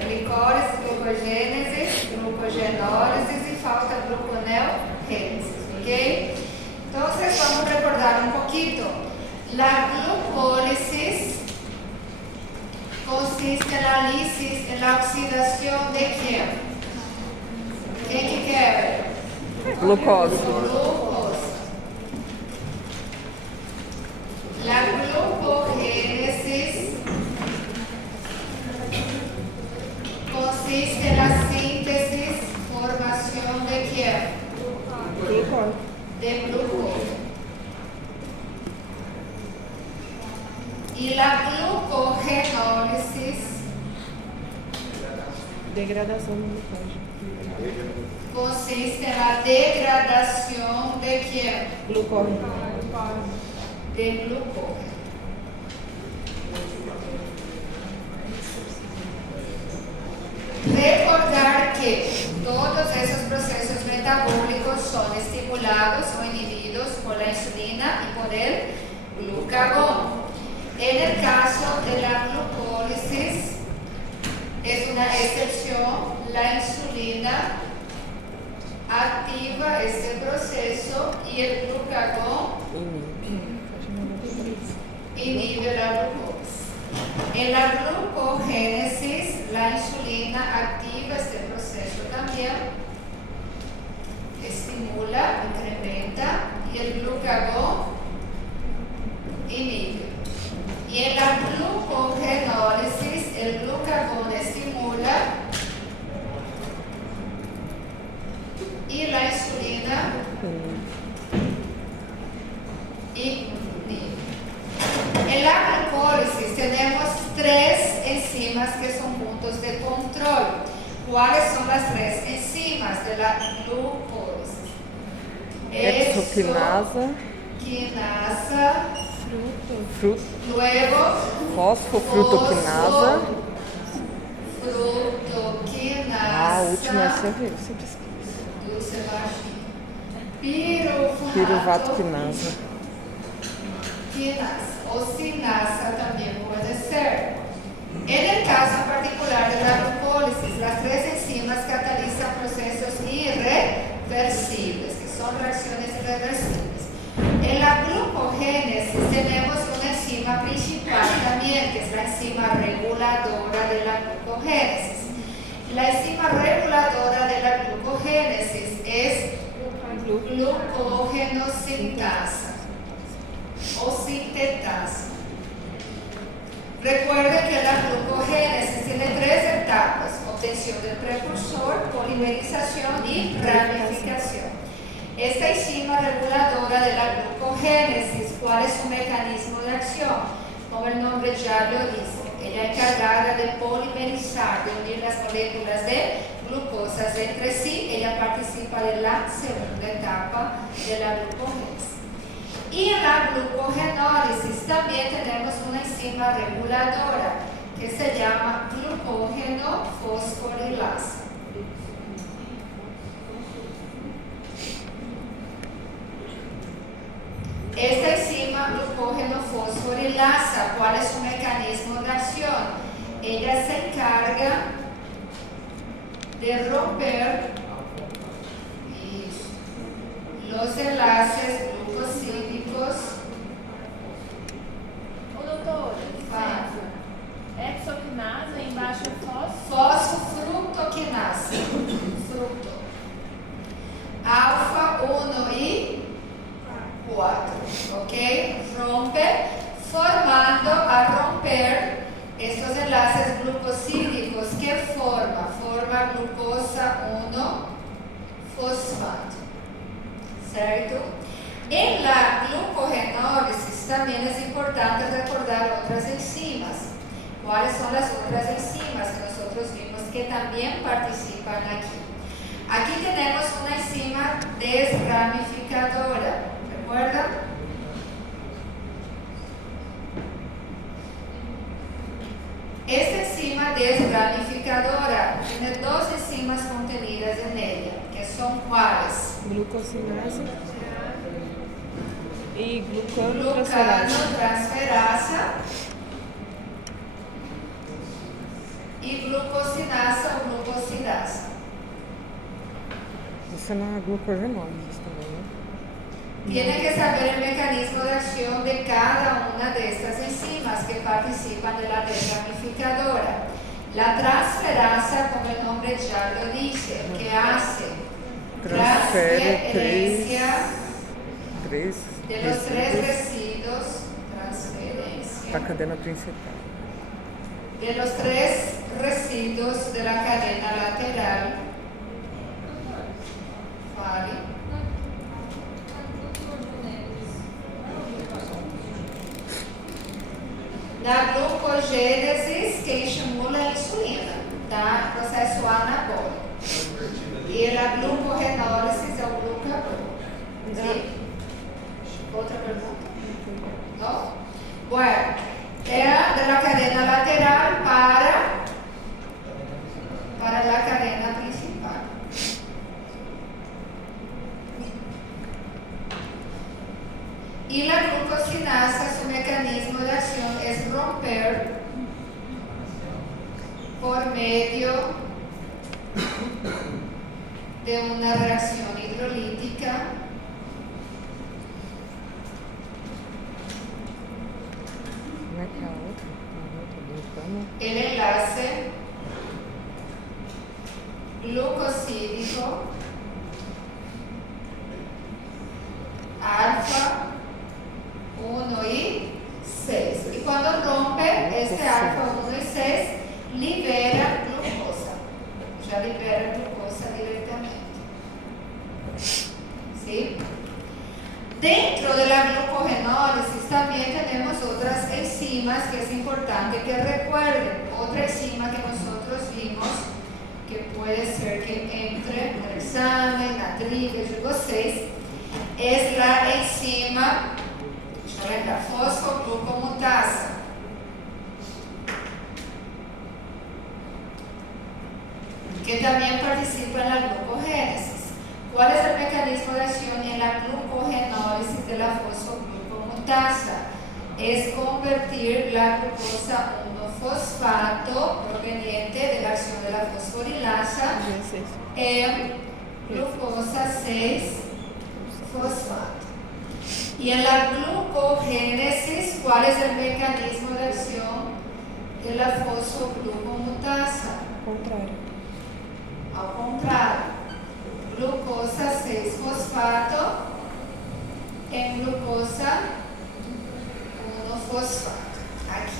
glicólise, glucogênese, glucogenólise e falta gluconeogênese, ¿ok? Entonces vamos a recordar un poquito. La glucólisis consiste en la lisis, en la oxidación de quién? ¿Quién que quebra? Glucose. Glucose. La glucogénesis consiste en la síntesis, formación de quién? Glucose. De glucosa. Y la glucogenólisis Degradação do glucose. consiste en la degradación de quién? Glucose. De glucógeno. Recordar que todos esos procesos metabólicos son estimulados o inhibidos por la insulina y por el glucagón. En el caso de la glucólisis, es una excepción, la insulina activa este proceso y el glucagón inhibe la glucólisis. En la glucogénesis, la insulina activa este proceso también, estimula, incrementa, y el glucagón inhibe. Y en la glucogenólisis, el glucagón estimula y la insulina inhibe. En la glucólisis tenemos 3 enzimas que son puntos de control. ¿Cuáles son las 3 enzimas de la glucólisis? Hexoquinasa. Quinasa. Luego, fosfofrutoquinasa. Frutoquinasa. A última é sempre esqueço. Dulce baixinho. Piruvatoquinasa. Quinasa. O sinasa también puede ser. En el caso particular de la glucólisis, las 3 enzimas catalizan procesos irreversibles, que son reacciones irreversibles. En la glucogénesis tenemos una enzima principal también, que es la enzima reguladora de la glucogénesis. La enzima reguladora de la glucogénesis es glucógenosintasa o sintetasa. Recuerden que la glucogénesis tiene 3 etapas: obtención del precursor, polimerización y ramificación. Esta enzima reguladora de la glucogénesis, ¿cuál es su mecanismo de acción? Como el nombre ya lo dice, ella es encargada de polimerizar, de unir las moléculas de glucosas entre sí. Ella participa de la segunda etapa de la glucogénesis. Y en la glucogenólisis también tenemos una enzima reguladora que se llama glucógeno fosforilasa. Esta enzima glucógeno fosforilasa, ¿cuál es su mecanismo de acción? Ella se encarga de romper los enlaces glucosídicos. Ô, doutora, hexoquinasa, embaixo é Fosfofrutoquinasa. Fruto. Alfa 1 y 4. ¿Ok? Rompe, formando al romper estos enlaces glucosídicos. ¿Qué forma? Forma glucosa 1 fosfato. ¿Certo? En la glucogenólisis también es importante recordar otras enzimas. ¿Cuáles son las otras enzimas que nosotros vimos que también participan aquí? Aquí tenemos una enzima desramificadora. ¿Recuerdan? Esta enzima desramificadora tiene 2 enzimas contenidas en ella, que son ¿cuáles? Glucosinasa e glucanotransferasa. Glucanotransferasa e glucosinasa ou glucosidasa. Isso é na glucogenólise também, né? Tiene que saber el mecanismo de acción de cada una de estas enzimas que participan de la red ramificadora. La transferasa, como el nombre ya lo dice, que hace transferencia de los tres residuos, da cadena principal. de los tres residuos de la cadena lateral. Vale. Na glucogênese, que estimula a insulina, tá? Processo anabólico. E a glucorenólise é o glucagón. ¿Sí? Outra pergunta? Não? Bueno, é de la cadena lateral para la cadena principal. Y la glucosinasa, su mecanismo de acción es romper por medio de una reacción hidrolítica Como é que é a outra? A outra glucana. el enlace glucosídico alfa 1 y 6. Y cuando rompe este alfa 1 y 6, libera glucosa. Ya libera glucosa directamente. ¿Sí? Dentro de la glucogenólisis también tenemos otras enzimas que es importante que recuerden. Otra enzima que nosotros vimos que puede ser que entre en el examen, la trivia de vocês, es la enzima la fosfoglucomutasa. Que también participa en la glucogénesis. ¿Cuál es el mecanismo de acción en la glucogenólisis de la fosfoglucomutasa? Es convertir la glucosa 1-fosfato proveniente de la acción de la fosforilasa en glucosa 6-fosfato. Y en la glucogénesis, ¿cuál es el mecanismo de acción de la fosfoglucomutasa? Contrário. Ao contrário, glucosa 6-fosfato en glucosa 1-fosfato. Aquí.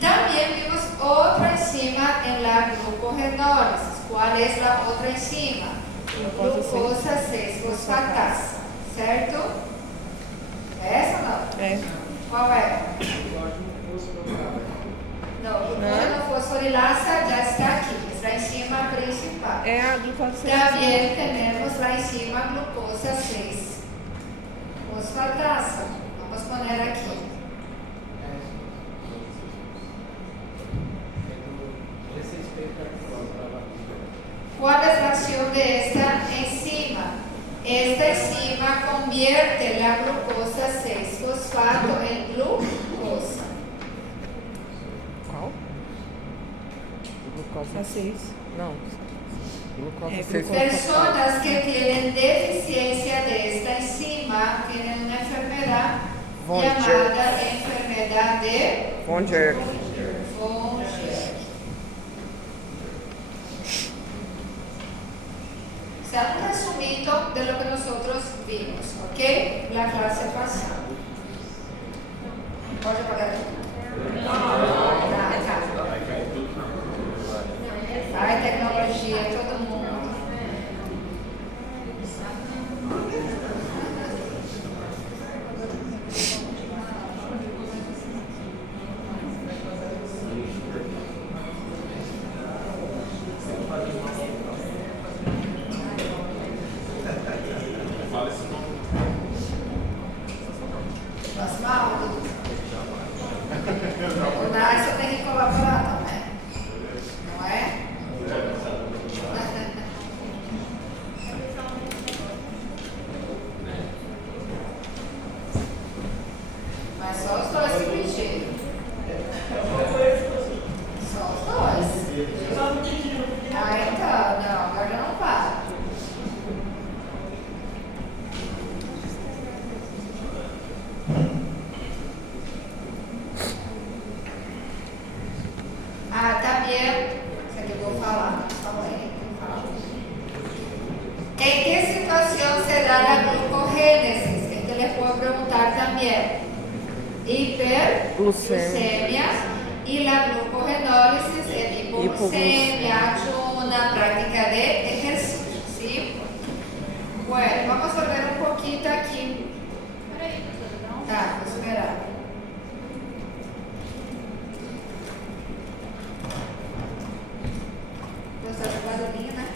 También vimos otra enzima en la glucogenólisis. ¿Cuál es la otra enzima? Glucosa 6-fosfatasa. ¿Certo? Essa ou não? É. Qual é? Não, glucosa fosforilasa já está aqui. Es la enzima principal. É a glucose. También tenemos la enzima glucosa 6-fosfatasa. Vamos poner aquí. ¿Cuál es la acción de esta enzima? Esta enzima convierte la glucosa 6-fosfato en glucosa. Qual? Glucosa 6. Não. Glucosa É, 6. Personas que tienen deficiencia de esta enzima tienen una enfermedad Von llamada enfermedad de Von Gerk. Von Gerk. O sea, un resumito de lo que nosotros vimos, ¿ok? La clase pasada. ¿Pode apagar tudo? Tá. Ai, tecnologia, todo mundo. Faz mal, Dudu. O Nácio tem que colaborar também. Não é? Mas só os dois que pediram. Só os dois. también hiperglucemia y la glucogenólisis es hipoglucemia, ayuna, práctica de ejercicio, ¿sí? Bueno, vamos a ver un poquito aquí. Peraí, professora, não? Tá, vou esperar. Gostou da barulhinho, né?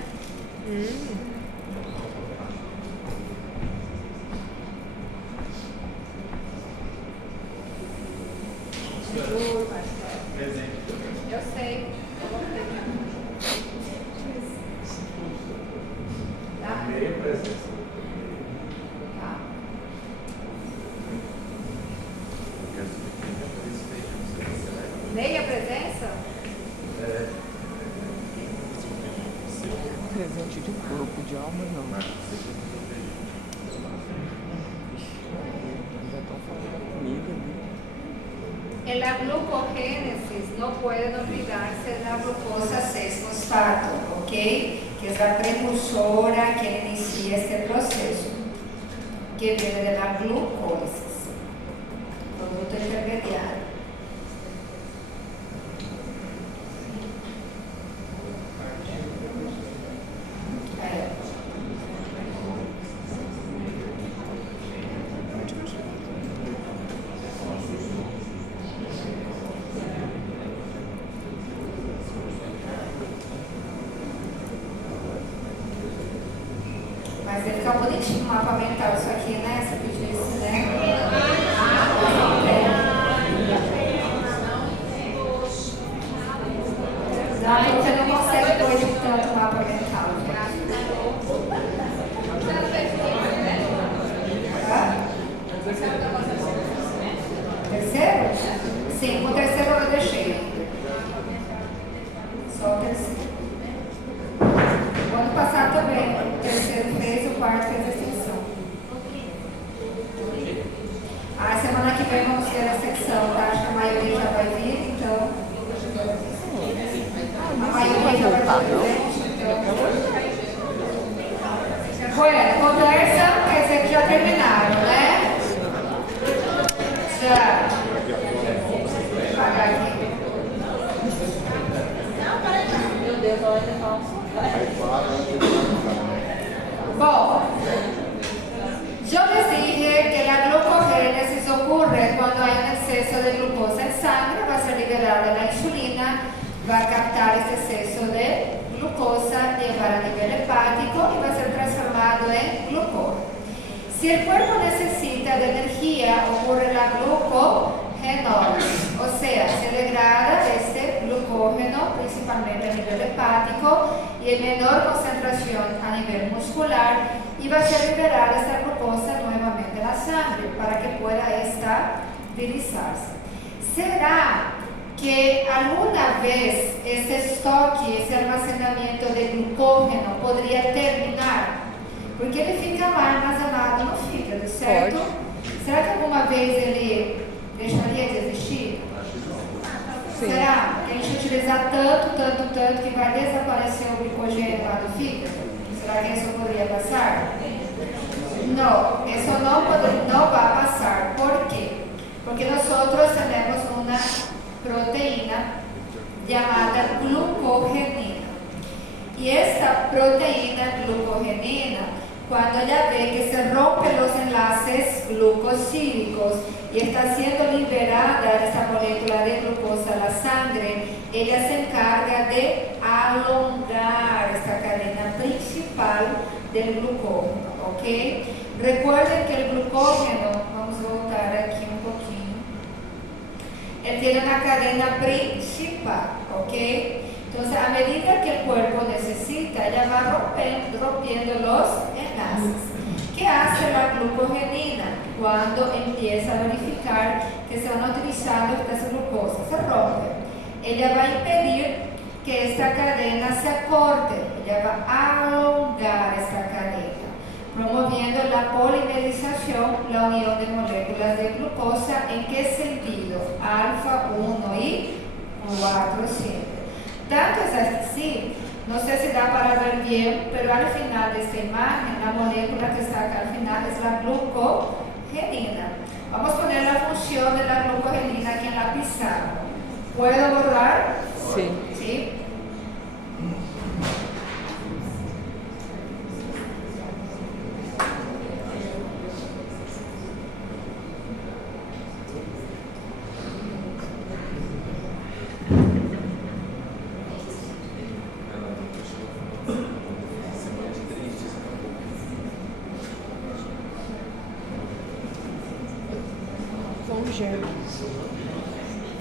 Eu sei. Tá? Meia presença. Tá. Meia presença? Presente de corpo, de alma não. Já estão falando comigo ali. En la glucogénesis no pueden olvidarse de la glucosa 6-fosfato, ¿ok? Que es la precursora que inicia este proceso, que viene de la glucólisis, producto intermediario. Mas ele fica bonitinho o mapa mental, isso aqui, né? Você disse, né? Não, você não consegue pôr tanto o mapa mental. Hã? Terceiro? Sim, o terceiro eu deixei. Só o terceiro. O ano passado também, o terceiro fez, o quarto fez a extensão. A semana que vem vamos ter a secção, tá? Acho que a maioria já vai vir, então. A maioria já vai vir, então. Bueno, conversa, quer dizer que já terminaram, né? Já. Vou apagar aqui. Meu Deus, olha, falso. Bon, yo les dije que la glucogénesis ocurre cuando hay un exceso de glucosa en sangre, va a ser liberada la insulina, va a captar ese exceso de glucosa, llevar a nivel hepático y va a ser transformado en glucógeno. Si el cuerpo necesita de energía, ocurre la glucogenólisis, o sea, se degrada este glucógeno principalmente a nivel hepático y en menor concentración a nivel muscular y va a ser liberada esta glucosa nuevamente en la sangre para que pueda estabilizarse. ¿Será que alguna vez ese estoque, ese almacenamiento de glucógeno podría terminar? Porque ele fica lá armazenado no fígado, certo? Pode. Será que alguma vez ele deixaria de existir? Sim. Será que a gente utilizar tanto que vai desaparecer o glicogênio lá do fígado? Será que isso poderia passar? No, eso no va a pasar. ¿Por qué? Porque nosotros tenemos una proteína llamada glucogenina. Y esta proteína glucogenina, cuando ella ve que se rompen los enlaces glucosídicos y está siendo liberada esta molécula de glucosa a la sangre, ella se encarga de alongar esta cadena principal del glucógeno, ¿ok? Recuerden que el glucógeno, vamos a voltar aquí un poquito, él tiene una cadena principal, ¿ok? Entonces, a medida que el cuerpo necesita, ella va rompiendo los enlaces. ¿Qué hace la glucogenina cuando empieza a verificar que se van utilizando estas glucosas? Se rompe. Ella va a impedir que esta cadena se acorte. Ella va a alongar esta cadena, promoviendo la polimerización, la unión de moléculas de glucosa. ¿En qué sentido? Alfa 1 y 4 siempre. Tanto es así, no sé si da para ver bien, pero al final de esta imagen, la molécula que está acá al final es la glucogenina. Vamos a poner la función de la glucogenina aquí en la pizarra. ¿Puedo borrar? Sí. ¿Sí?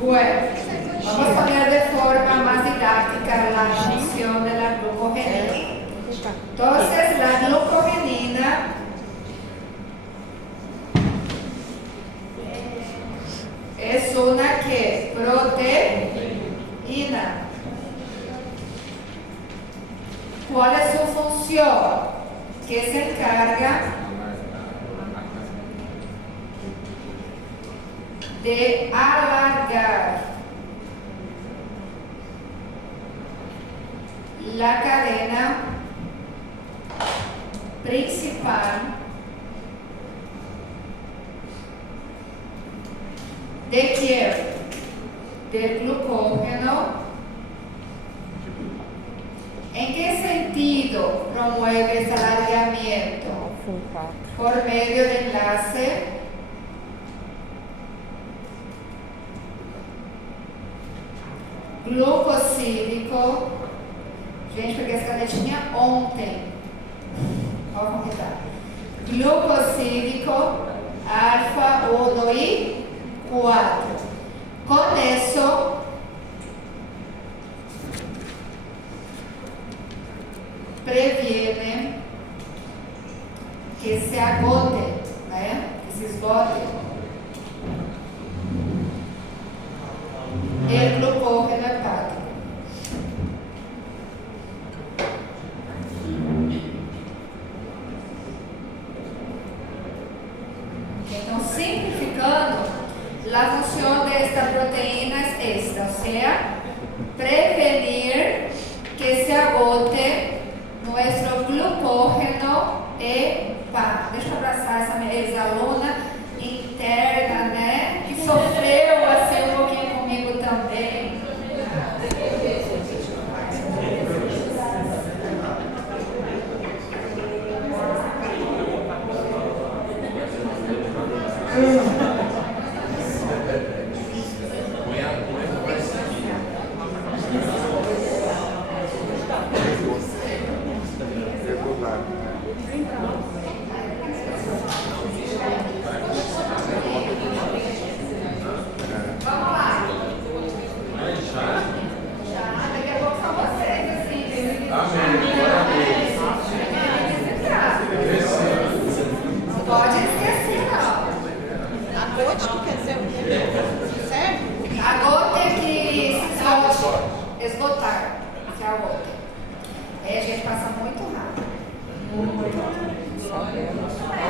Bueno, vamos a poner de forma más didáctica la función de la glucogenina. Entonces, la glucogenina es una que proteína. ¿Cuál es su función? Que se encarga de alargar la cadena principal de quiebra del glucógeno. ¿En qué sentido promueve ese alargamiento? Por medio de enlace glucosílico. Gente, peguei essa canetinha ontem. Vamos completar. Glucosílico alfa 1 y 4. Con eso, previene que se agote, né? Que se esgote el glucógeno hepático. Então, simplificando, la función de esta proteína es esta, o sea, prevenir que se agote nuestro glucógeno hepático. Deixa eu abraçar essa minha ex-aluna interna, né? Que sofreu assim um pouquinho comigo também. Pode esquecer, não. A gota quer dizer o quê? Certo? A gota é que se esgotar, que é a gota. Aí a gente passa muito rápido.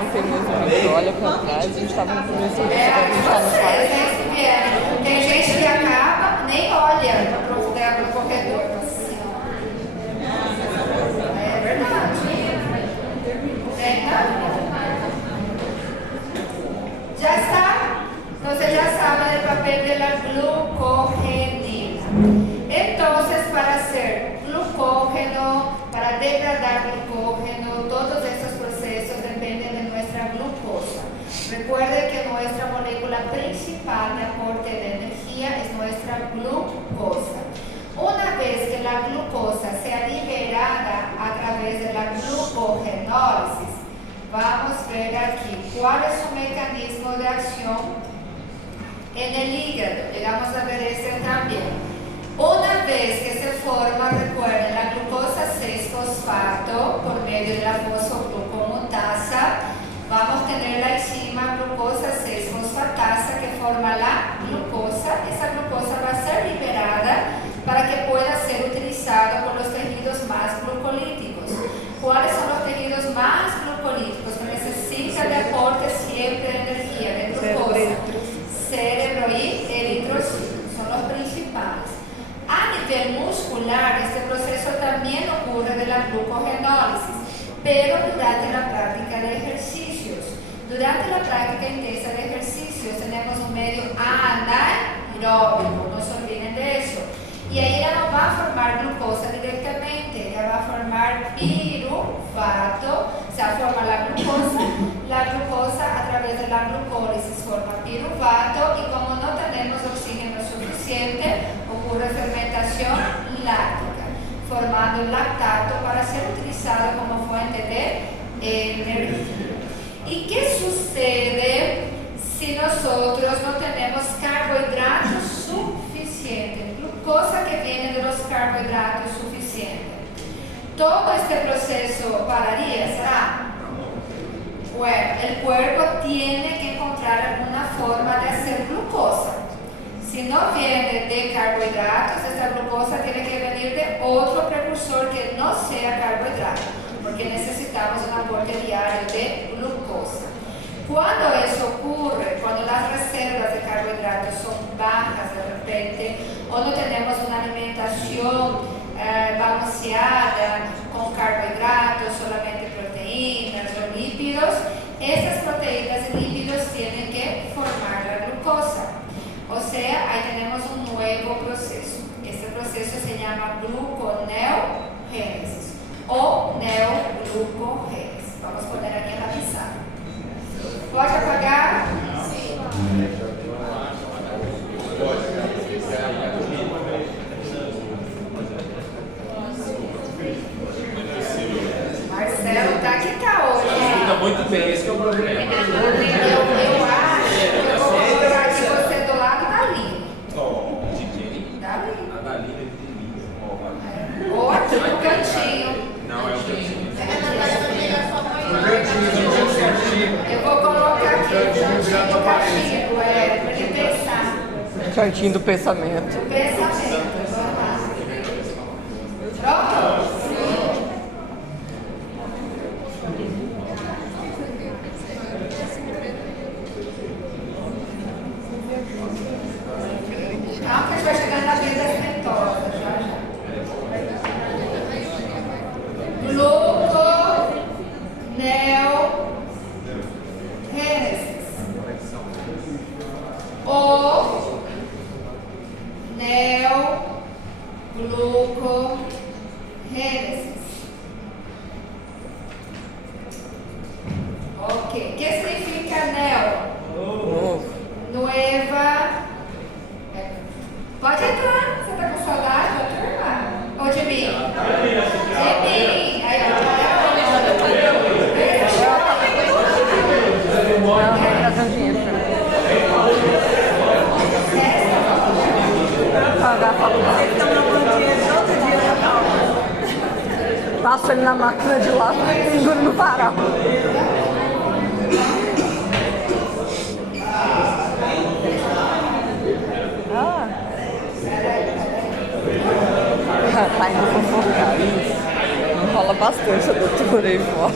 Ontem mesmo a gente olha pra trás, a gente estava no começo do É, a gente tá no quarto. vocês que vierem. Tem gente que acaba, nem olha para o corredor. Assim, ó. É verdade. Tem, não? ¿Ya está? Entonces ya saben el papel de la glucogenina. Entonces, para hacer glucógeno, para degradar glucógeno, todos estos procesos dependen de nuestra glucosa. Recuerde que nuestra molécula principal de aporte de energía es nuestra glucosa. Una vez que la glucosa sea liberada a través de la glucogenólisis, vamos a ver aquí cuál es su mecanismo de acción en el hígado. Llegamos a ver este también. Una vez que se forma, recuerden, la glucosa 6-fosfato por medio de la fosfoglucomutasa, vamos a tener la enzima glucosa 6-fosfatasa que forma la glucosa. Esa glucosa va a ser liberada para que pueda ser utilizada por los tejidos más glucolíticos. ¿Cuáles son los tejidos más glucolíticos que necesitan de aporte siempre de energía, de glucosa? Cerebro y eritrocitos son los principales. A nivel muscular, este proceso también ocurre de la glucogenólisis, pero durante la práctica de ejercicios. Durante la práctica intensa de ejercicio, ejercicios tenemos un medio anaeróbico, no se olviden de eso. Y ahí ella no va a formar glucosa directamente, ella va a formar piruvato, o sea, forma la glucosa a través de la glucólisis forma piruvato y como no tenemos oxígeno suficiente, ocurre fermentación láctica, formando el lactato para ser utilizado como fuente de energía. ¿Y qué sucede si nosotros no tenemos carbohidratos suficientes? Glucosa que viene de los carbohidratos suficientes. Todo este proceso pararía, ¿será? Bueno, el cuerpo tiene que encontrar alguna forma de hacer glucosa. Si no viene de carbohidratos, esta glucosa tiene que venir de otro precursor que no sea carbohidrato, porque necesitamos un aporte diario de glucosa. Cuando eso ocurre, cuando las reservas de carbohidratos son bajas de repente, o no tenemos una alimentación balanceada con carbohidratos, solamente proteínas o lípidos, esas proteínas y lípidos tienen que formar la glucosa. O sea, ahí tenemos un nuevo proceso. Este proceso se llama gluconeogénesis o neoglucogénesis. Vamos a poner aquí en la pizarra. Pode apagar? Sim. Marcelo tá que tá hoje. Fica muito bem, esse que é o problema. Eu acho que eu vou colocar aqui você do lado da Lina. De quem? Da Lina. A da Lina de Lina. Ou aqui no cantinho. Não, é o cantinho. Eu vou colocar aqui o cantinho do castigo, pra ele pensar. Jardim do pensamento. O pensamento, vamos lá. Pronto? Calma que a gente vai chegando na vez das mentosas, já. Gluconeogênesis. Neoglucogênesis. Ok. O que significa neo? Nueva. Pode entrar. Você tá com saudade da turma? Ou de mim? De mim. Aí, ó. Não, vai trazer um dinheiro pra mim. Pagar a faculdade. Passo ele na máquina de lá, penduro no varal. Tá indo fofocar. Enrola bastante a doutora aí fora.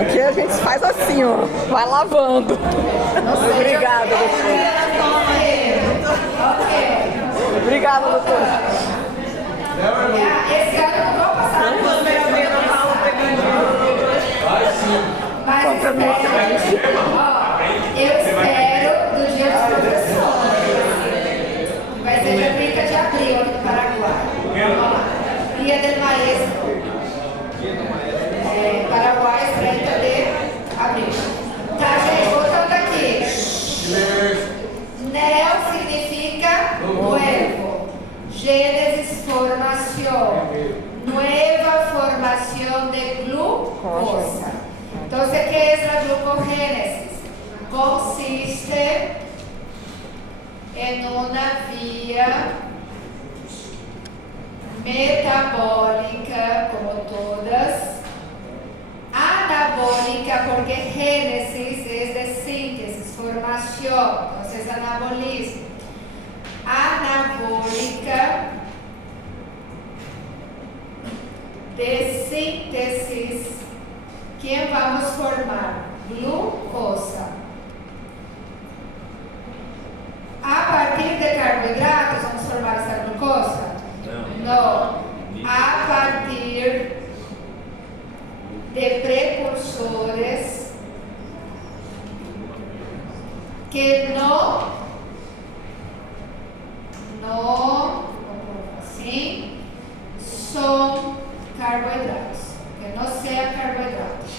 Aqui a gente faz assim, ó, vai lavando. Obrigada, doutor. Obrigada, doutor. Esse ano eu não vou passar no primeiro dia no Paulo Mas eu espero do dia dos professores. Vai ser dia 30 de abril aqui no Paraguai. Dia del Maestro. Paraguai, 30 de abril. Tá, gente, voltando aqui. Neo significa nuevo. Gênesis, formación. Nueva formación de glucosa. Entonces, ¿qué es la glucogénesis? Consiste en una vía metabólica, como todas, anabólica, porque génesis es de síntesis, formación, entonces anabolismo. Anabólica, de síntesis, ¿quién vamos a formar? Glucosa. A partir de carbohidratos vamos a formar essa glucosa? No. A partir de precursores que no, assim, son carbohidratos, que no sean carbohidratos.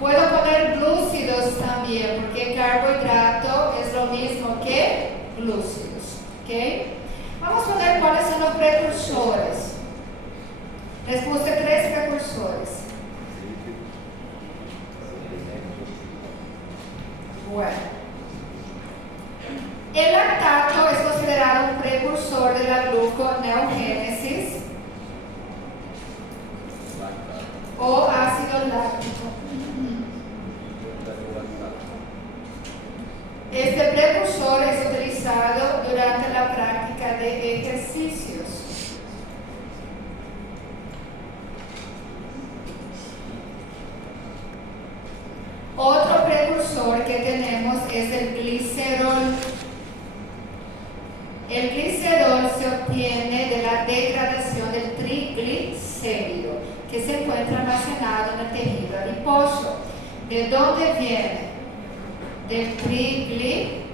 Puedo poner glúcidos también, porque carbohidrato es lo mismo que glúcidos, ¿ok? Vamos a poner cuáles son los precursores. Les puse 3 precursores. Bueno, el lactato es considerado un precursor de la gluconeogénesis o ácido láctico. Este precursor es utilizado durante la práctica de ejercicios. Otro precursor que tenemos es el glicerol. El glicerol se obtiene de la degradación del triglicérido, que se encuentra almacenado en el tejido adiposo. ¿De dónde viene? Del triglicérido.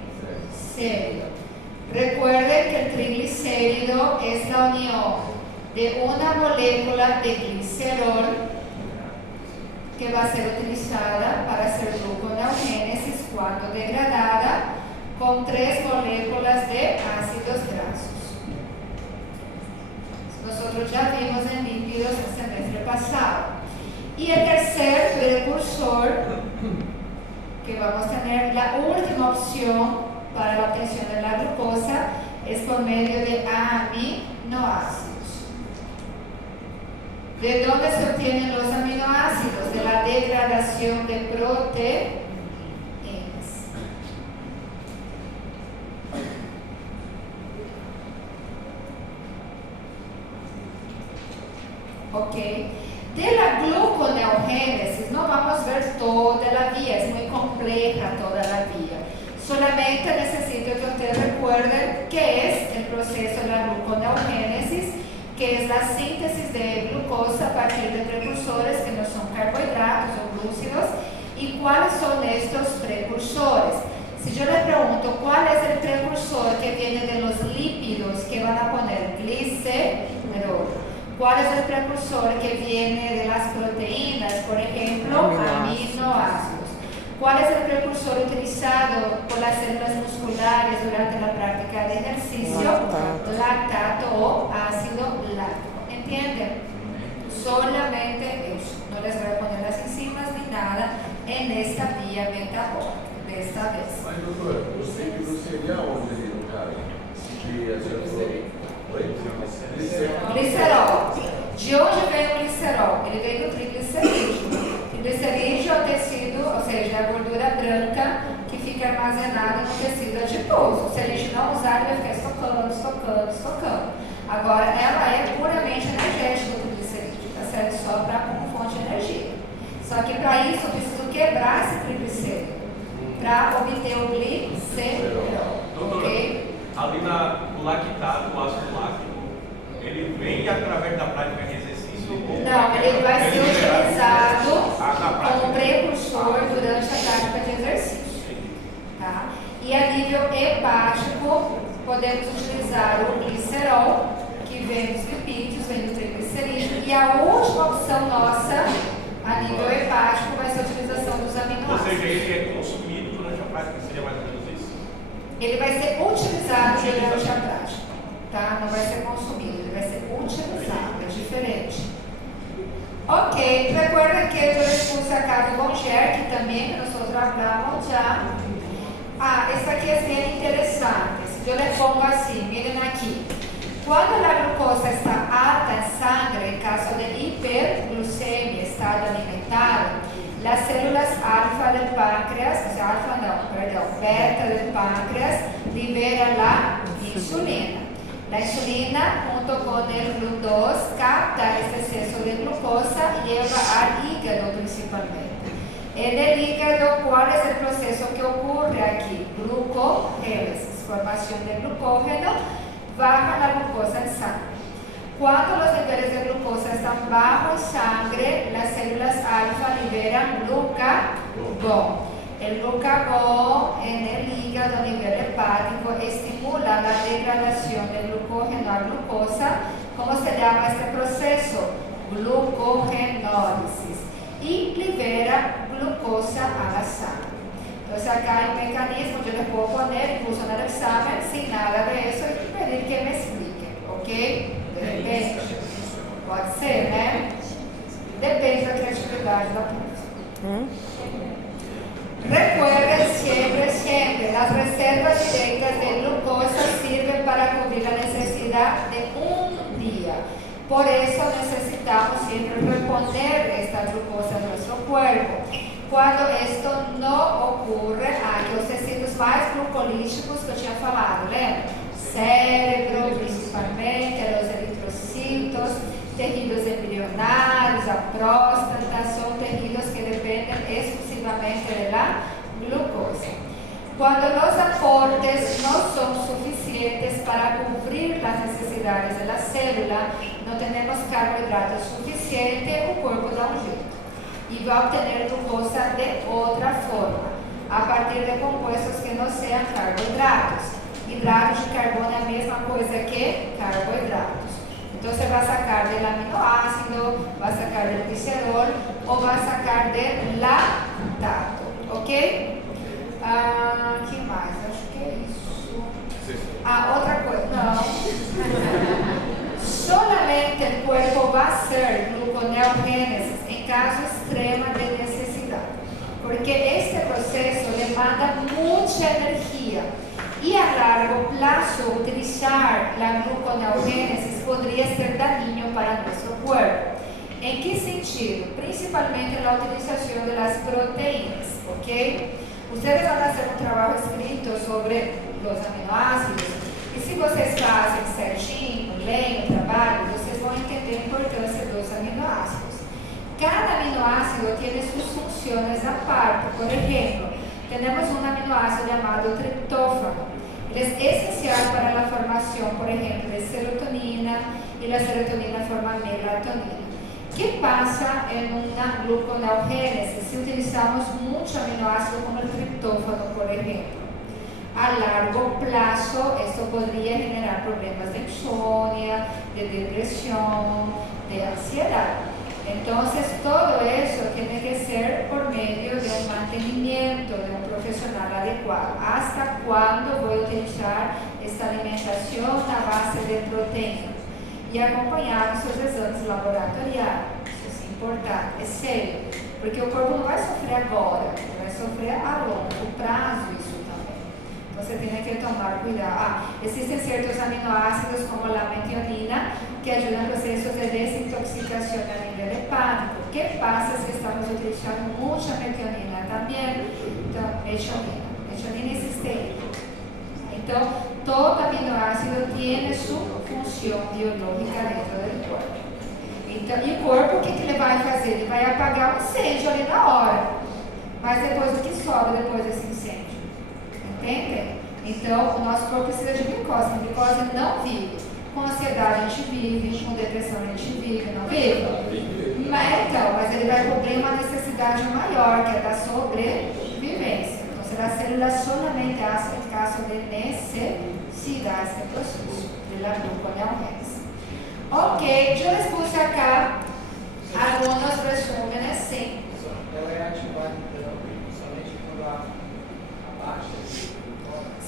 Recuerden que el triglicérido es la unión de una molécula de glicerol que va a ser utilizada para hacer gluconeogénesis cuando degradada con 3 moléculas de ácidos grasos. Nosotros ya vimos en lípidos el semestre pasado. Y el tercer precursor, que vamos a tener la última opción para la obtención de la glucosa, es por medio de aminoácidos. ¿De dónde se obtienen los aminoácidos? De la degradación de proteínas. Ok. De la gluconeogénesis no vamos a ver toda la vía, es muy compleja toda la vía. Solamente necesito que ustedes recuerden qué es el proceso de la gluconeogénesis, que es la síntesis de glucosa a partir de precursores que no son carbohidratos o glúcidos, y cuáles son estos precursores. Si yo les pregunto cuál es el precursor que viene de los lípidos, que van a poner glicerol. ¿Cuál es el precursor que viene de las proteínas? Por ejemplo, aminoácidos. ¿Cuál es el precursor utilizado por las células musculares durante la práctica de ejercicio? Lactato o ácido láctico. ¿Entienden? Solamente eso. No les voy a poner las enzimas ni nada en esta vía metabólica de esta vez. Mas, doutor, o líquido seria onde ele no caso? Que acertou. Glicerol. De onde vem o glicerol? Ele vem do triglicerídeo. Triglicerídeo é o tecido, ou seja, a gordura branca que fica armazenada no tecido adiposo. Se a gente não usar, ele vai ficar estocando. Agora, ela é puramente energética, o triglicerídeo. Ela serve só como fonte de energia. Só que para isso eu preciso quebrar esse triglicérido para obter o glicerol. Ok? Ali no lactato, o ácido láctico, ele vem através da prática de exercício? Não, ele vai ser utilizado como precursor durante a prática de exercício. Tá? E a nível hepático, podemos utilizar o glicerol, que vem dos lipídios, vem do triglicerídeo, e a última opção nossa, a nível hepático, vai ser a utilização dos aminoácidos. Ou seja, ele é consumido durante a prática, seria mais ou menos isso? Ele vai ser utilizado durante a prática, tá? Não vai ser consumido, ele vai ser utilizado, é diferente. Ok, recuerden que yo les puse acá de Bongier, que también que nosotros hablamos ya. Esta aquí es bien interesante. Si yo les pongo así, miren aquí. Cuando la glucosa está alta en sangre, en caso de hiperglucemia, estado alimentado, las células alfa del páncreas, o sea, beta del páncreas, liberan la insulina. La insulina, junto con el GLUT2, capta este exceso de glucosa y lleva al hígado principalmente. En el hígado, ¿cuál es el proceso que ocurre aquí? Glucogénesis, formación de glucógeno, baja la glucosa en sangre. Cuando los niveles de glucosa están bajos en sangre, las células alfa liberan glucagón. El glucagón en el hígado a nivel hepático estimula la degradación del glucógeno a glucosa. ¿Cómo se llama este proceso? Glucogenólisis. Y libera glucosa a la sangre. Entonces acá hay un mecanismo, yo les puedo poner incluso en el examen sin nada de eso y pedir que me expliquen, ¿ok? De repente, pode ser, né? Depende da criatividade da pessoa. Recuerden siempre, las reservas directas de glucosa sirven para cubrir la necesidad de un día. Por eso necesitamos siempre reponer esta glucosa en nuestro cuerpo. Cuando esto no ocurre, hay los tecidos más glucolíticos que eu tinha falado, lembra? Cérebro, principalmente, los eritrocitos, tejidos embrionários, a próstata, son tejidos que dependen exclusivamente de la glucosa. Cuando los aportes no son suficientes para cubrir las necesidades de la célula, no tenemos carbohidratos suficientes, o cuerpo dá um jeito y va a obtener glucosa de otra forma, a partir de compuestos que no sean carbohidratos. Hidratos de carbono é a mesma coisa que carbohidratos. Então você vai sacar del aminoácido, vai sacar del glicerol ou vai sacar del lactato, ok? Que mais? Acho que é isso. Outra coisa, não. Solamente el cuerpo va a hacer gluconeogénesis en caso extremo de necesidad, porque este proceso demanda mucha energía y a largo plazo utilizar la gluconeogénesis podría ser dañino para nuestro cuerpo. ¿En qué sentido? Principalmente la utilización de las proteínas, ¿ok? Ustedes van a hacer un trabajo escrito sobre los aminoácidos. E se vocês fazem certinho, leem o trabalho, vocês vão entender a importância dos aminoácidos. Cada aminoácido tem suas funções à parte. Por exemplo, temos um aminoácido chamado triptófano. Ele é essencial para a formação, por exemplo, de serotonina, e a serotonina forma melatonina. O que passa em uma gluconeogênese se utilizamos muito aminoácido como o triptófano, por exemplo? A largo plazo, esto podría generar problemas de insomnia, de depresión, de ansiedad. Entonces, todo eso tiene que ser por medio de un mantenimiento de un profesional adecuado. ¿Hasta cuándo voy a utilizar esta alimentación a base de proteínas? Y acompañar sus exames laboratoriais. Isso é importante, é sério. Porque o corpo não vai sofrer agora, ele vai sofrer a longo prazo isso. Você tem que tomar cuidado. Existem certos aminoácidos como a metionina que ajudam no processo de desintoxicação a nível hepático. O que passa se estamos utilizando muita metionina também? Então, metionina e cisteína. Então, todo aminoácido tem sua função biológica dentro do corpo. Então, e o corpo, o que ele vai fazer? Ele vai apagar o incêndio ali na hora. Mas depois o que sobra depois desse incêndio? Entende? Então, o nosso corpo precisa de glicose. A glicose não vive. Com ansiedade a gente vive, com depressão a gente vive, não vive? Mas ele vai cobrir uma necessidade maior, que é da sobrevivência. Então, las células solamente hacen caso de necesidad este proceso de la gluconeogénesis. Ok, yo les puse acá algunos resúmenes, sí. Ela é ativada então somente quando abaixa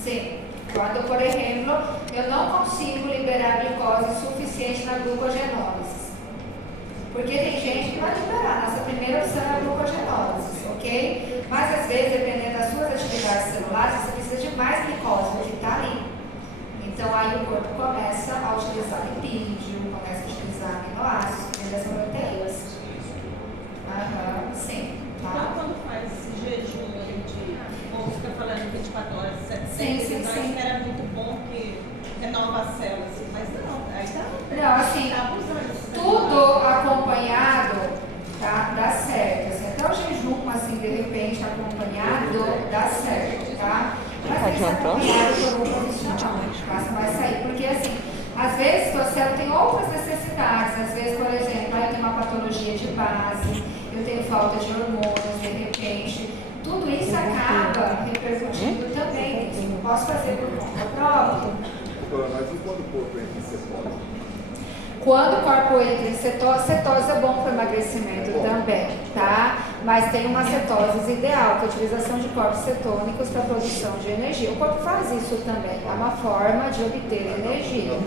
Sim, quando, por exemplo, eu não consigo liberar glicose suficiente na glucogenólise. Porque tem gente que vai liberar, nossa primeira opção é a glucogenólise, ok? Mas às vezes, dependendo das suas atividades celulares, você precisa de mais glicose do que está ali. Então aí o corpo começa a utilizar Sim. Então, Tá? quando faz esse jejum aí o povo fica falando 24 horas, 7 Sim, sim, então sim. era muito bom que renova as células, assim, mas não, aí tá. Não, assim, Tá abusando disso. tudo acompanhado, tá? Dá certo. Assim, até o jejum, assim, de repente, acompanhado, dá certo, tá? Mas tem que ser acompanhado por um profissional, tá? Você vai sair. Porque, assim, às vezes, o cérebro tem outras necessidades. Às vezes, por exemplo, eu tenho uma patologia de base, eu tenho falta de hormônios, de repente. Tudo isso acaba repercutindo também. Não posso fazer por conta própria. Mas e quando o corpo entra em cetose? Quando o corpo entra em cetose, cetose é bom para o emagrecimento também, tá? Mas tem uma cetose ideal, que é a utilização de corpos cetônicos para a produção de energia. O corpo faz isso também, é uma forma de obter energia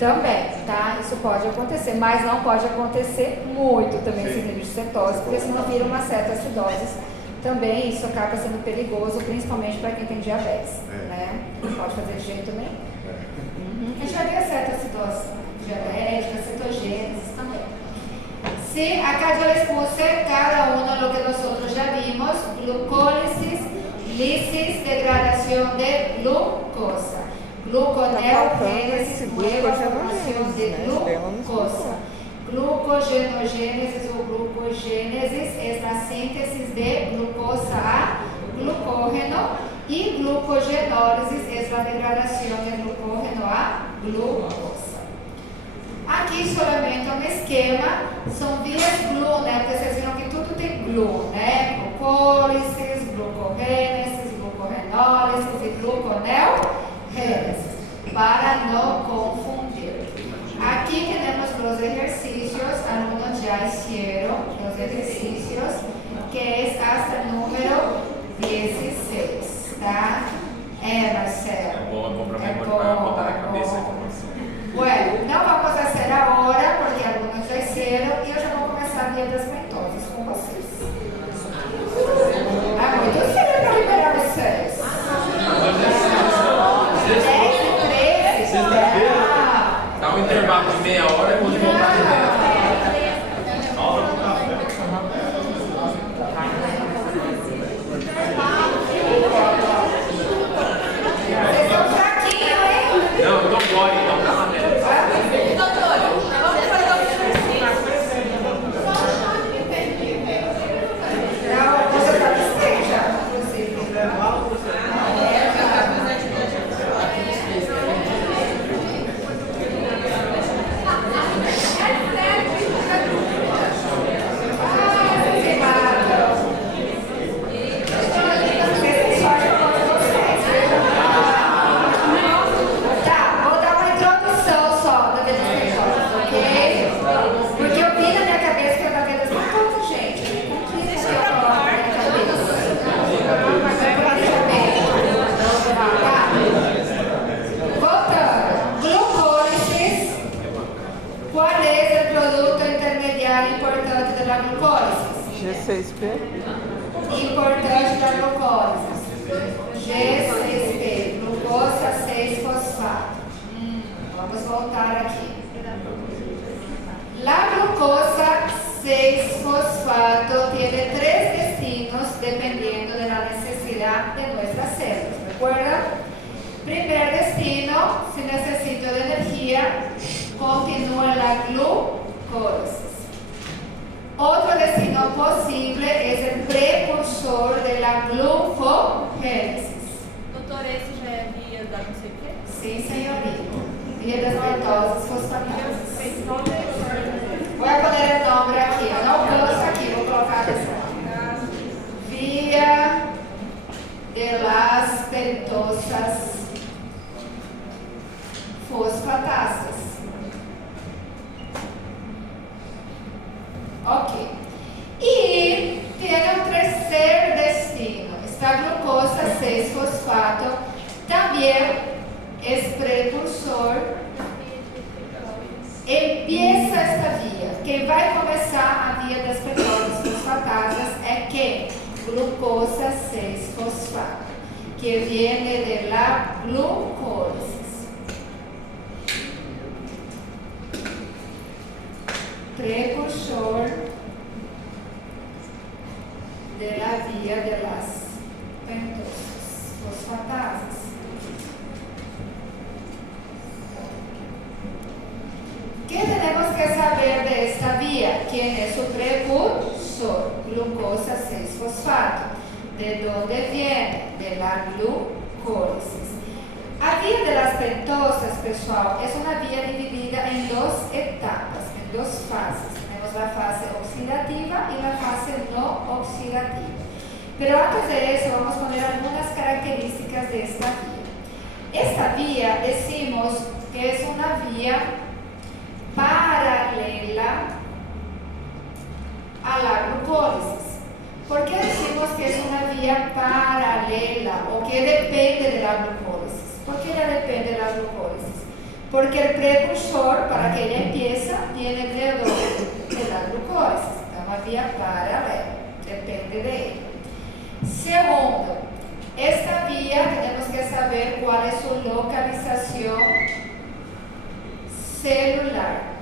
também, tá? Isso pode acontecer, mas não pode acontecer muito também esse nível de cetose, porque senão vira uma certa acidose. Também isso acaba sendo perigoso, principalmente para quem tem diabetes, né? Não pode fazer de jeito nenhum. A gente vai ver a certa acidose diabética, cetogênese también. Sí, acá yo les puse cada uno lo que nosotros ya vimos: glucólisis, lisis, degradación de glucosa, gluconeogénesis, nueva formación de glucosa, glucogenogénesis o glucogénesis es la síntesis de glucosa a glucógeno y glucogenólisis es la degradación de glucógeno a glucosa. Aqui solamente um esquema, são vias GLU, né? Porque vocês viram que tudo tem GLU, né? Glucólisis, glucogênesis, glucorenólisis e gluconeogénesis, para não confundir. Aqui temos os exercícios, alguns já hicieron os exercícios, que é hasta o número 16, tá? Marcelo. É bom para mim para botar na cabeça a informação. Bueno, não vamos fazer agora, porque alguns já hicieron, e eu já vou começar a via das ventosas com vocês. É muito cedo para liberar vocês. 10 e 13, Dá um intervalo de meia hora e pode voltar de dentro. Vocês são fraquinhos, hein? Não, então pode, então tá na meta. Não, você está distante já, inclusive. Você mata. Vocês sorte com vocês, tá, vou dar uma introdução só da vida das pessoas, ok? Porque eu vi na minha cabeça que eu da vida das pessoas, gente. Complica que eu coloco na minha cabeça. Mas é planejamento. Tá? Voltando. Glucólisis. Qual é o produto intermediário importante da glucólisis? G6P. Importante da glucólise. G6P, glucosa 6-fosfato. Vamos voltar aqui. La glucosa 6-fosfato tiene 3 destinos dependiendo de la necesidad de nuestras células. ¿Recuerda? Primer destino, si necesito de energía, continúa la glucólisis. Otro destino posible es el precursor de la glucogénesis. Doutora, esse já é via da não sei o quê? Sim, senhorita. Via das ventosas fosfatásas. Voy a poner el nombre aqui. Eu não alcanço aqui, vou colocar essa. Via de las ventosas fosfatásas. Ok. E tem um terceiro destino. Esta glucosa 6-fosfato também é precursor. Empieza esta via. Quem vai começar a via das pedrólises fosfatasas é quem? Glucosa 6-fosfato, que viene de la glucólisis. Precursor de la vía de las pentosas fosfatasas. ¿Qué tenemos que saber de esta vía? ¿Quién es su precursor? Glucosa 6-fosfato. ¿De dónde viene? De la glucólisis. A vía de las pentosas, pessoal, es una vía dividida en dos etapas, en dos fases. Tenemos la fase oxidativa y la fase no oxidativa. Pero antes de eso, vamos a poner algunas características de esta vía. Esta vía, decimos que es una vía paralela a la glucólisis. ¿Por qué decimos que es una vía paralela o que depende de la glucólisis? ¿Por qué ella depende de la glucólisis? Porque el precursor, para que ella empiece, viene de la glucólisis. Es una vía paralela, depende de ella. Segundo, esta vía tenemos que saber cuál es su localización celular.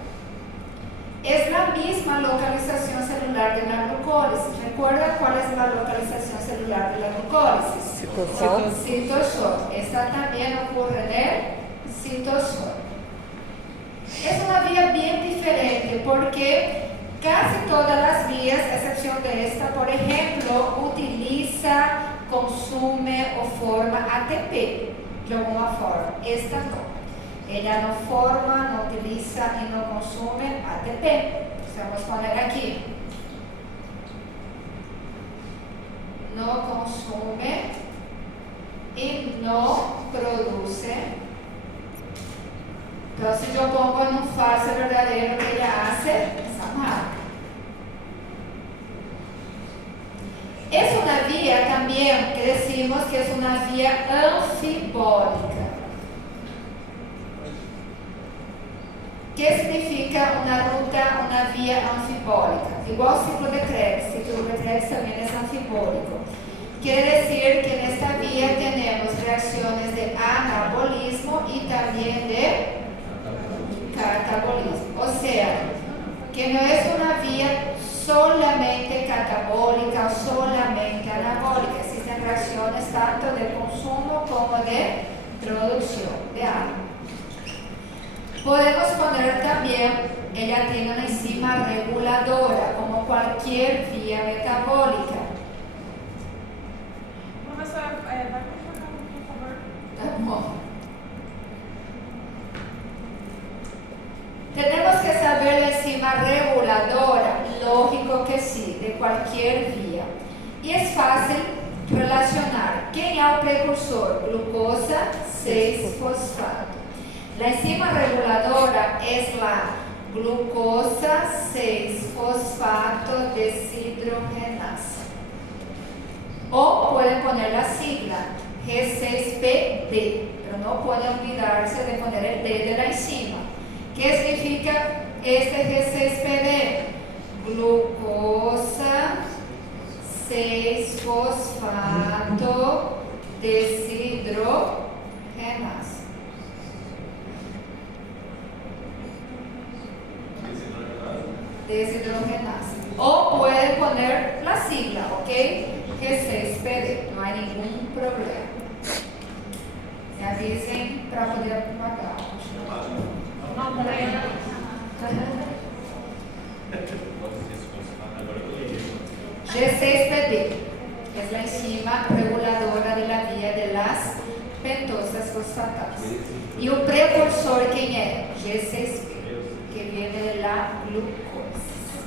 Es la misma localización celular de la glucólisis. ¿Recuerda cuál es la localización celular de la glucólisis? Citosol. Esta también ocurre en el citosol. Es una vía bien diferente porque casi todas las vías, a excepción de esta, por ejemplo, utiliza, consume o forma ATP de alguma forma. Esta no. Ella no forma, no utiliza y no consume ATP. Vamos a poner aquí. No consume y no produce. Entonces, si yo pongo en un falso verdadero, que ella hace, está mal. Es una vía también que decimos que es una vía anfibólica. ¿Qué significa una ruta, una vía anfibólica? Igual ciclo de Krebs. Ciclo de Krebs también es anfibólico. Quiere decir que en esta vía tenemos reacciones de anabolismo y también de catabolismo. O sea, que no es una vía solamente catabólica o solamente anabólica. Existen reacciones tanto de consumo como de producción de agua. Podemos poner también, ella tiene una enzima reguladora, como cualquier vía metabólica. Professora, vai continuar, por favor. Tá bom. Tenemos que saber la enzima reguladora, lógico que sí, de cualquier vía. Y es fácil relacionar. ¿Quién es el precursor? Glucosa 6-fosfato. La enzima reguladora es la glucosa 6-fosfato deshidrogenasa. O pueden poner la sigla G6PD, pero no pueden olvidarse de poner el D de la enzima. ¿Qué significa este G6PD? Glucosa 6-fosfato deshidrogenasa. Deshidrogenasa. O pueden poner la sigla, ¿ok? G6PD, no hay ningún problema. Me avisen para poder apagar. Não, peraí. G6PD es la enzima reguladora de la vía de las pentosas fosfatadas. Y un precursor, ¿quién es? G6PD, que viene de la glucosa,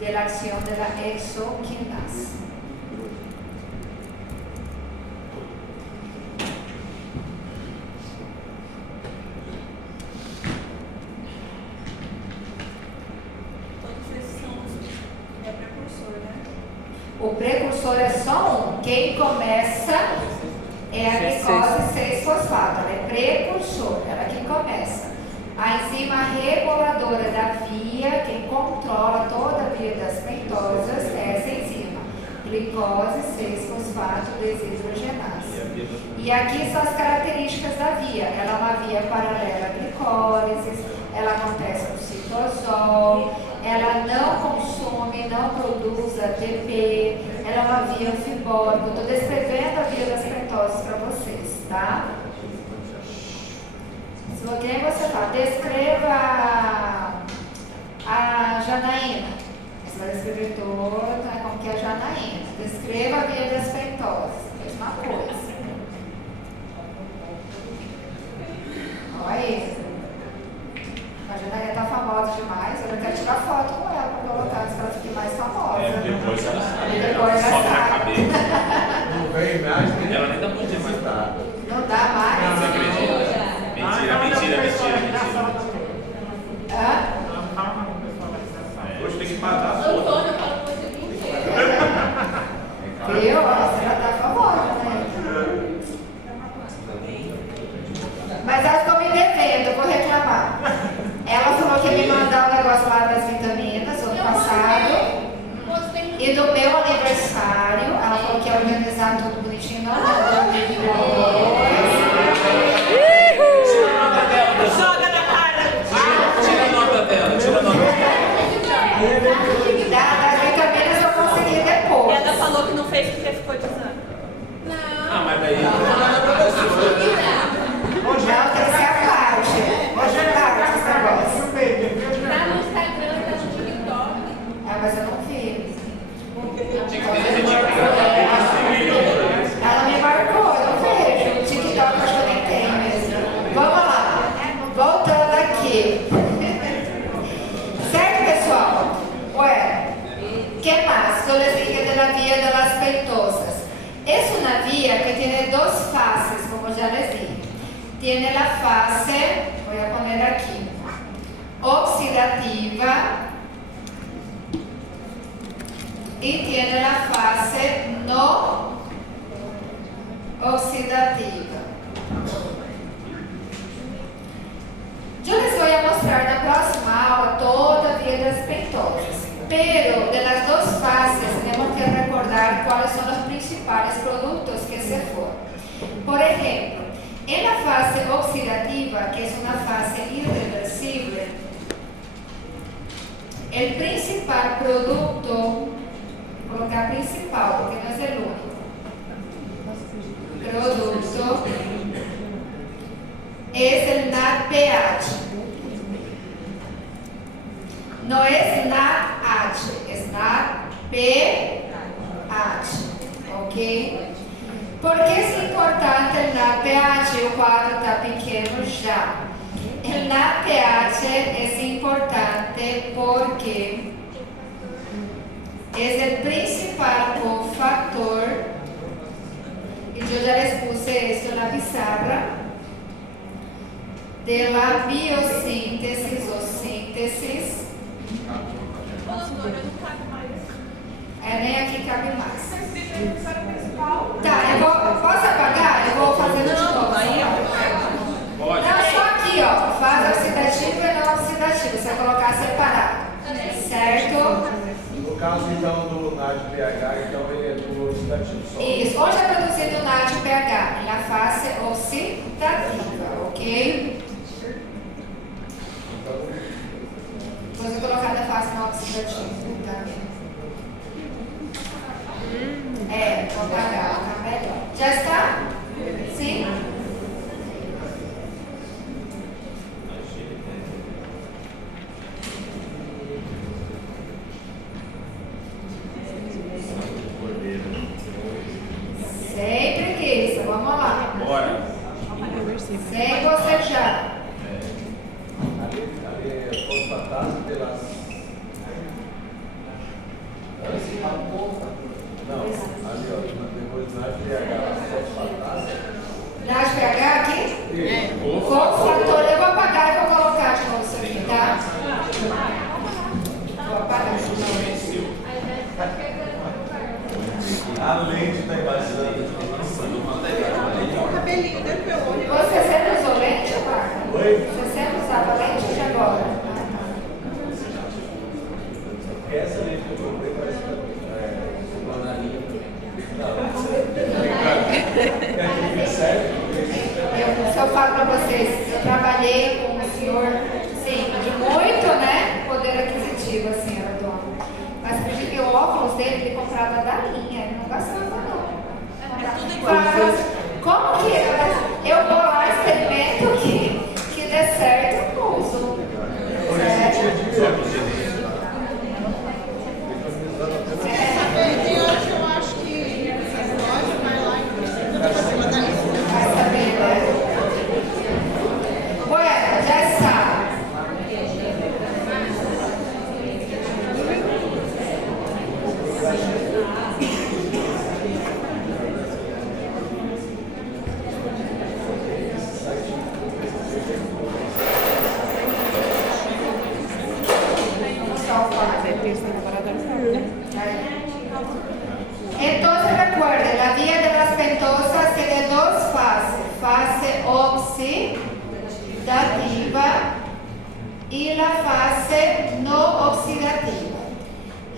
de la acción de la exoquinasa. O precursor é só um. Quem começa é a glicose 6-fosfato. Ela é precursor, ela que começa. A enzima reguladora da via, quem controla toda a via das pentosas, é essa enzima. Glicose 6-fosfato desidrogenase. E aqui são as características da via. Ela é uma via paralela à glicólise, ela acontece no citosol, ela não consome, não produz ATP, ela é uma via via fibórica. Estou descrevendo a via das pentoses para vocês, tá? Se alguém você fala, descreva a Janaína. Você vai descrever toda, como que é a Janaína. Descreva a via das pentoses. Mesma coisa. Olha aí. A Janaína tá famosa demais. Eu quero tirar foto com ela para colocar, se ela fique mais famosa. Depois ela sabe. Depois ela Sobe na sabe. cabeça. Não vem mais, Ela nem dá bom dia mais. Não dá mais. Você acredita? Mentira. Hã? Hoje tem que matar a sua. Viu? Você já tá famosa, né? Mas ela ficou me devendo, eu vou reclamar. Ela falou que ia me mandar um negócio lá das vitaminas ano passado. E do meu aniversário, ela falou que ia organizar tudo bonitinho. Não mandou Joga na cara. Tira a nota dela, tira a nota dela. Das vitaminas eu consegui depois. Ela falou que não fez porque ficou de exame. Ah, mas daí. Não, tem que ser a parte. Esse negócio. Tá no Instagram, tá no TikTok. Ah, mas eu não vi. Ela me marcou, eu não vejo. O TikTok eu acho que eu nem tenho mesmo. Vamos lá. Voltando aqui. Certo, pessoal? Bueno, ¿qué más? Yo les dije de la vía de las pentosas. Es una vía que tiene dos fases, como ya les dije. Tiene la fase, voy a poner aquí, oxidativa y tiene la fase no oxidativa. Yo les voy a mostrar na próxima aula toda a vía das pentosas, pero de las dos fases tenemos que recordar cuáles son los principales productos que se forman. Por ejemplo, en la fase oxidativa, que es una fase irreversible, el principal producto, colocar principal porque no es el único, producto es el NADPH. No es NADH, es NADPH, ¿ok? ¿Por qué es importante el NADPH? O cuadro está pequeño ya. El NADPH es importante porque es el principal cofactor, y yo ya les puse esto en la pizarra, de la biosíntesis o síntesis. Ô, doutora, eu não cabe mais. Nem aqui cabe mais. Você escreveu a história principal? Tá, posso apagar? Eu vou fazer de novo. Pode. Não, só aqui, ó. Fase oxidativa e não oxidativa. Você vai colocar separado. Certo? No caso, então, do NADPH, então, ele é do oxidativo só. Isso. Onde é produzido o NADPH? Na fase oxidativa, ok? Depois eu vou colocar na fase não oxidativa, tá? Vou apagar, tá melhor. Já está? Sim? Sem preguiça, vamos lá. Bora. Sem bocejar. Ali é fosfatase pelas... Não, ali, ó, depois do NADPH, fosfatase. NADPH aqui? Cofactor, eu vou apagar e vou colocar de novo isso aqui, tá? Vou apagar. A lente está embaixando. O cabelinho dentro do meu olho. Você sempre usou lente, Marco? Oi? Você sempre usava lente de agora? Essa lente que eu comprei parece uma narinha também. Se eu falo para vocês, eu trabalhei com um senhor, sim, de muito, né, poder aquisitivo, assim, era dono. Mas acredito que o óculos dele, ele comprava da linha, ele não gastava não. Falava, como que eu vou lá, experimento que dê certo, eu uso. E hoje eu acho que essa loja vai lá e precisa fazer uma análise. Vai saber, né? Bueno, já está. Entonces recuerden, la vía de las pentosas tiene dos fases, fase oxidativa y la fase no oxidativa.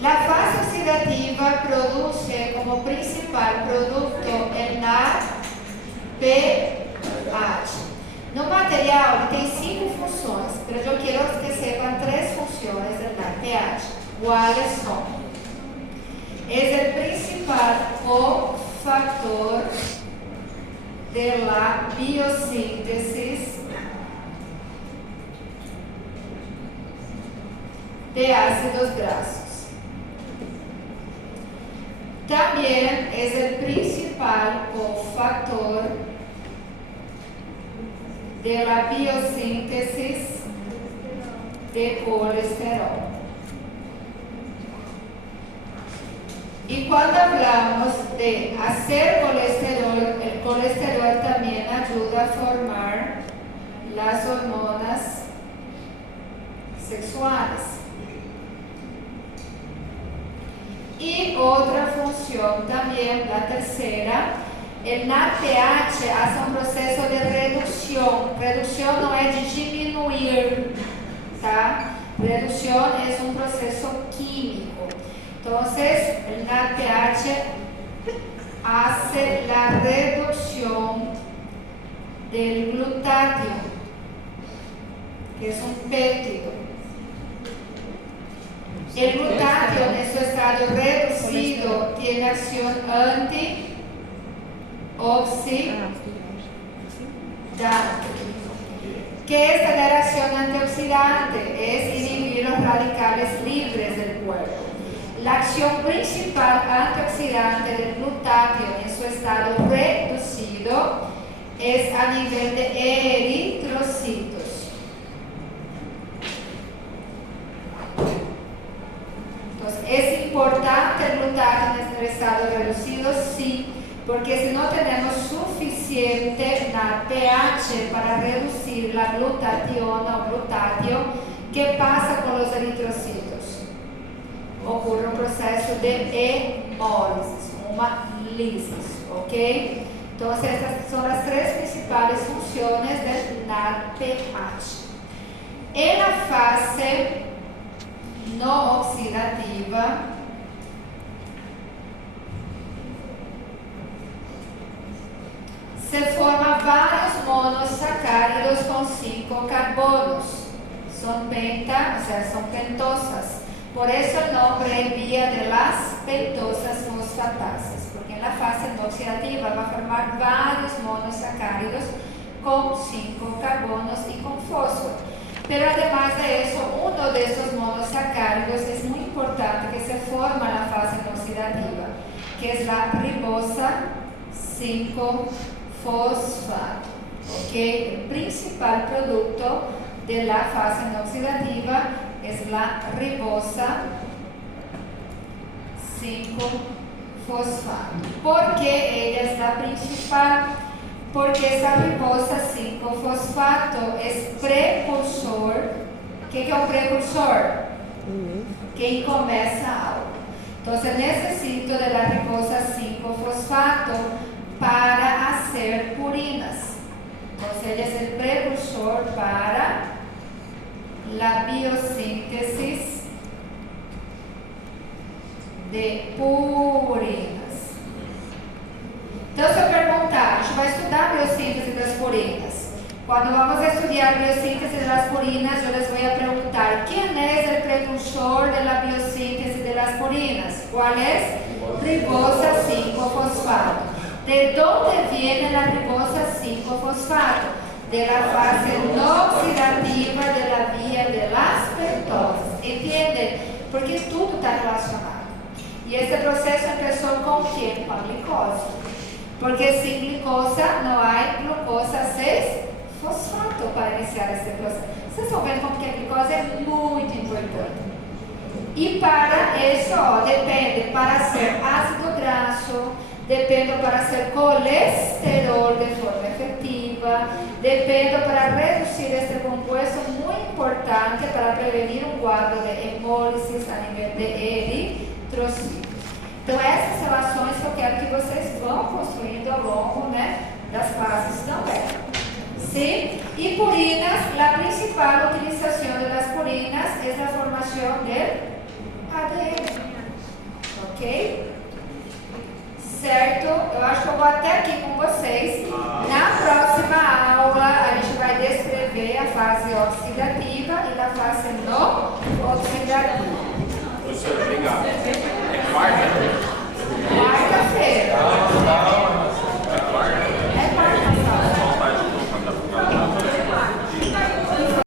La fase oxidativa produce como principal producto el NADPH. No material tem 5 funções, mas eu quero que sepan 3 funções del NADPH. ¿Cuáles son? Es el principal cofactor de la biosíntesis de ácidos grasos. También es el principal cofactor de la biosíntesis de colesterol. Y cuando hablamos de hacer colesterol, el colesterol también ayuda a formar las hormonas sexuales. Y otra función también, la tercera, el NADPH hace un proceso de reducción. Reducción no es disminuir, ¿tá? Reducción es un proceso químico. Entonces, el NADPH hace la reducción del glutatio, que es un péptido. El glutatio en su estado reducido tiene acción antioxidante. ¿Qué es tener acción antioxidante? Es inhibir los radicales libres del cuerpo. La acción principal antioxidante del glutatio en su estado reducido es a nivel de eritrocitos. Entonces, ¿es importante el glutatio en el estado reducido? Sí, porque si no tenemos suficiente NADPH para reducir la glutationa o glutatio, ¿qué pasa con los eritrocitos? Ocurre un proceso de hemólisis, una lisis, ¿ok? Entonces, estas son las 3 principales funciones del NADPH. En la fase no oxidativa, se forman varios monosacáridos con 5 carbonos. Son pentosas. Por eso el nombre es vía de las pentosas fosfatasas, porque en la fase no oxidativa va a formar varios monosacáridos con 5 carbonos y con fósforo. Pero además de eso, uno de estos monosacáridos es muy importante que se forma en la fase no oxidativa, que es la ribosa 5-fosfato. ¿Okay? El principal producto de la fase no oxidativa es la ribosa 5-fosfato. ¿Por qué ella es la principal? Porque esa ribosa 5-fosfato es precursor. ¿Qué es un precursor? Que começa algo. Entonces necesito de la ribosa 5-fosfato para hacer purinas. Entonces ella es el precursor para la biosíntesis de purinas. Entonces, eu perguntar, a gente vai estudar a biossíntese das purinas. Cuando vamos a estudiar biosíntesis de las purinas, yo les voy a preguntar, ¿quién es el precursor de la biosíntesis de las purinas? ¿Cuál es? ribosa 5-fosfato. ¿De dónde viene la ribosa 5-fosfato? De la fase no oxidativa de la vía de las pentosas. ¿Entienden? Porque tudo está relacionado. Y este proceso empezó con ¿quién? Con glicose. Porque sin glucosa no hay glucosa 6-fosfato para iniciar este proceso. Vocês estão vendo como que a glicose é muito importante. E para isso, depende para ser ácido graxo, depende para ser colesterol de forma efetiva, depende para reduzir este compuesto muito importante para prevenir um quadro de hemólise a nível de eritrocito. Então, essas relações que eu quero que vocês vão construindo ao longo, das classes também. Sim? E purinas, a principal utilização das purinas é a formação de ADN. Ok? Certo? Eu acho que eu vou até aqui com vocês. Na próxima aula, a gente vai descrever a fase oxidativa e a fase não oxidativa. Professor, obrigado. É quarta?